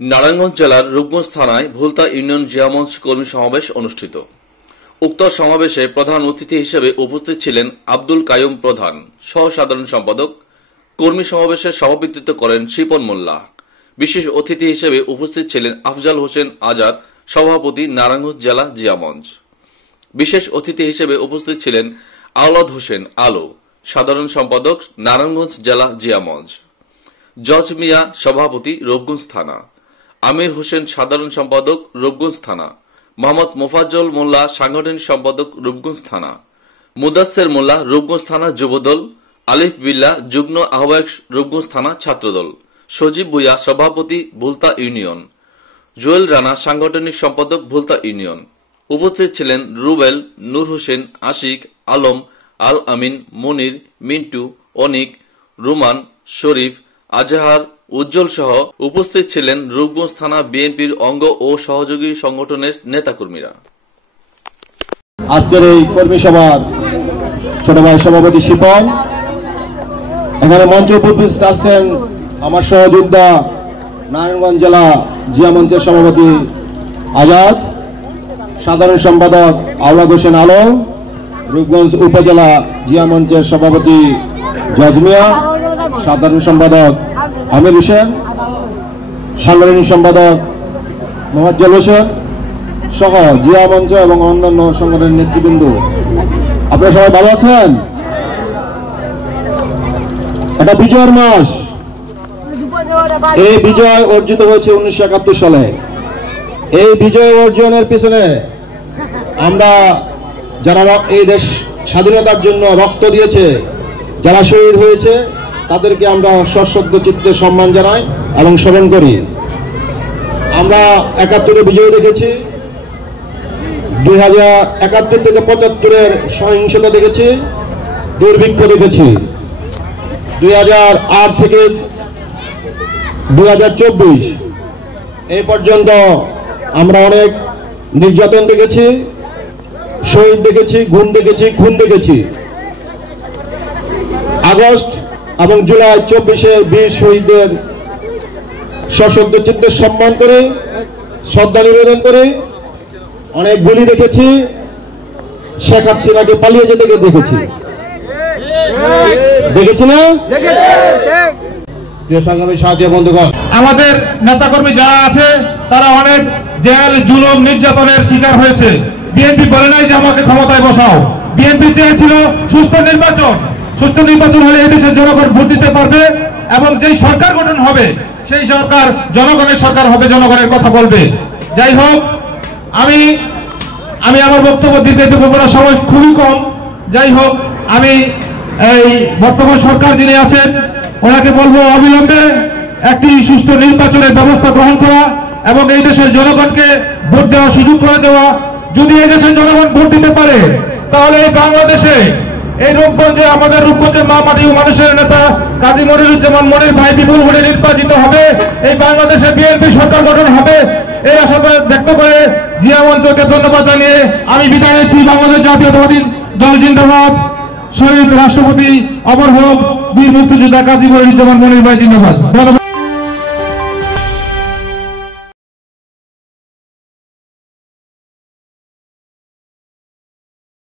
নারায়ণগঞ্জ জেলার রূপগঞ্জ থানায় ভুলতা ইউনিয়ন জিয়ামঞ্চ কর্মী সমাবেশ অনুষ্ঠিত। উক্ত সমাবেশে প্রধান অতিথি হিসেবে উপস্থিত ছিলেন আব্দুল কাইয়ুম প্রধান, সহ সাধারণ সম্পাদক। কর্মী সমাবেশে সভাপতিত্ব করেন শিপন মোল্লা। বিশেষ অতিথি হিসেবে উপস্থিত ছিলেন আফজাল হোসেন আজাদ, সভাপতি, নারায়ণগঞ্জ জেলা জিয়ামঞ্চ। বিশেষ অতিথি হিসেবে উপস্থিত ছিলেন আওলাদ হোসেন আলো, সাধারণ সম্পাদক, নারায়ণগঞ্জ জেলা জিয়ামঞ্চ। জজ মিয়া, সভাপতি, রূপগঞ্জ থানা। আমির হোসেন, সাধারণ সম্পাদক, রূপগঞ্জ থানা। মোহাম্মদ মোফাজ্জল মোল্লা, সাংগঠনিক সম্পাদক, রূপগঞ্জ থানা। মুদাসসের মোল্লা, রূপগঞ্জ থানা যুবদল। আলিফ বিল্লাহ, যুগ্ম আহ্বায়ক, রূপগঞ্জ থানা ছাত্রদল। সজীব ভুইয়া, সভাপতি, ভুলতা ইউনিয়ন। জুয়েল রানা, সাংগঠনিক সম্পাদক, ভুলতা ইউনিয়ন। উপস্থিত ছিলেন রুবেল, নূর হোসেন, আশিক, আলম, আল আমিন, মনির, মিন্টু, অনিক, রুমান, শরীফ, আজহার, উজ্জ্বল সহ উপস্থিত ছিলেন রূপগঞ্জ থানা বিএনপির অঙ্গ ও সহযোগী সংগঠনের নেতাকর্মীরা। আজকের এই কর্মী সভার ছোট ভাই সভাপতি শিপন, এখানে মঞ্চে উপস্থিত আছেন আমার সহযোদ্ধা নারায়ণগঞ্জ জেলা জিয়া মঞ্চের সভাপতি আজাদ, সাধারণ সম্পাদক আওলাদ হোসেন আলো, রূপগঞ্জ উপজেলা জিয়া মঞ্চের সভাপতি জজ মিয়া, সাধারণ সম্পাদক আমির হোসেন, সাংগঠনিক সম্পাদক মোফাজ্জল হোসেন সহ জিয়া মঞ্চ এবং অন্যান্য সংগঠনের নেতৃবৃন্দ। আপনারা সবাই ভালো আছেন? এটা বিজয়ের মাস। এই বিজয় অর্জিত হয়েছে 1971 সালে। এই বিজয় অর্জনের পিছনে আমরা যারা এই দেশ স্বাধীনতার জন্য রক্ত দিয়েছে, যারা শহীদ হয়েছে, তাদেরকে আমরা সশ্রদ্ধ চিত্তে সম্মান জানাই এবং স্মরণ করি। আমরা 71-এ বিজয় দেখেছি, 2071 থেকে 75-এর সহিংসতা দেখেছি, দুর্ভিক্ষ দেখেছি, 2008 থেকে 2024 এই পর্যন্ত আমরা অনেক নির্যাতন দেখেছি, শহীদ দেখেছি, গুম দেখেছি, খুন দেখেছি। আগস্ট এবং জুলাই 24-এর বীর শহীদদের সশ্রদ্ধ চিত্তে সম্মান করে শ্রদ্ধা নিবেদন করে অনেক গুলি দেখেছি, শেখ হাসিনাকে পালিয়ে যেতে দেখেছি। দেখেছি না? আমাদের নেতাকর্মী যারা আছে তারা অনেক জেল, জুলুম, নির্যাতনের শিকার হয়েছে। বিএনপি বলে নাই যে আমাকে ক্ষমতায় বসাও। বিএনপি চেয়েছিল সুস্থ নির্বাচন। সুস্থ নির্বাচন হলে এই দেশের জনগণ ভোট দিতে পারবে এবং যেই সরকার গঠন হবে সেই সরকার জনগণের সরকার হবে, জনগণের কথা বলবে। যাই হোক, আমি আমার বক্তব্য দিতে দেবো না, সময় খুবই কম। যাই হোক, আমি এই বর্তমান সরকার যিনি আছেন ওনাকে বলবো অবিলম্বে একটি সুষ্ঠু নির্বাচনের ব্যবস্থা গ্রহণ করা এবং এই দেশের জনগণকে ভোট দেওয়ার সুযোগ করে দেওয়া। যদি এই দেশের জনগণ ভোট দিতে পারে তাহলে এই বাংলাদেশে এই রূপগঞ্জে আমাদের রূপগঞ্জের মা মাটি ও মানুষের নেতা কাজী মনিরুজ্জামান মনির ভাই বিপুল ভোটে নির্বাচিত হবে। এই বাংলাদেশে বিএনপি সরকার গঠন হবে, এই আশা ব্যক্ত করে জিয়া মঞ্চকে ধন্যবাদ জানিয়ে আমি বিদায় নিচ্ছি। বাংলাদেশ জাতীয়তাবাদী দল জিন্দাবাদ। শহীদ রাষ্ট্রপতি অমর হোক বীর মুক্তিযোদ্ধা কাজী মনিরুজ্জামান মনির ভাই জিন্দাবাদ। ধন্যবাদ।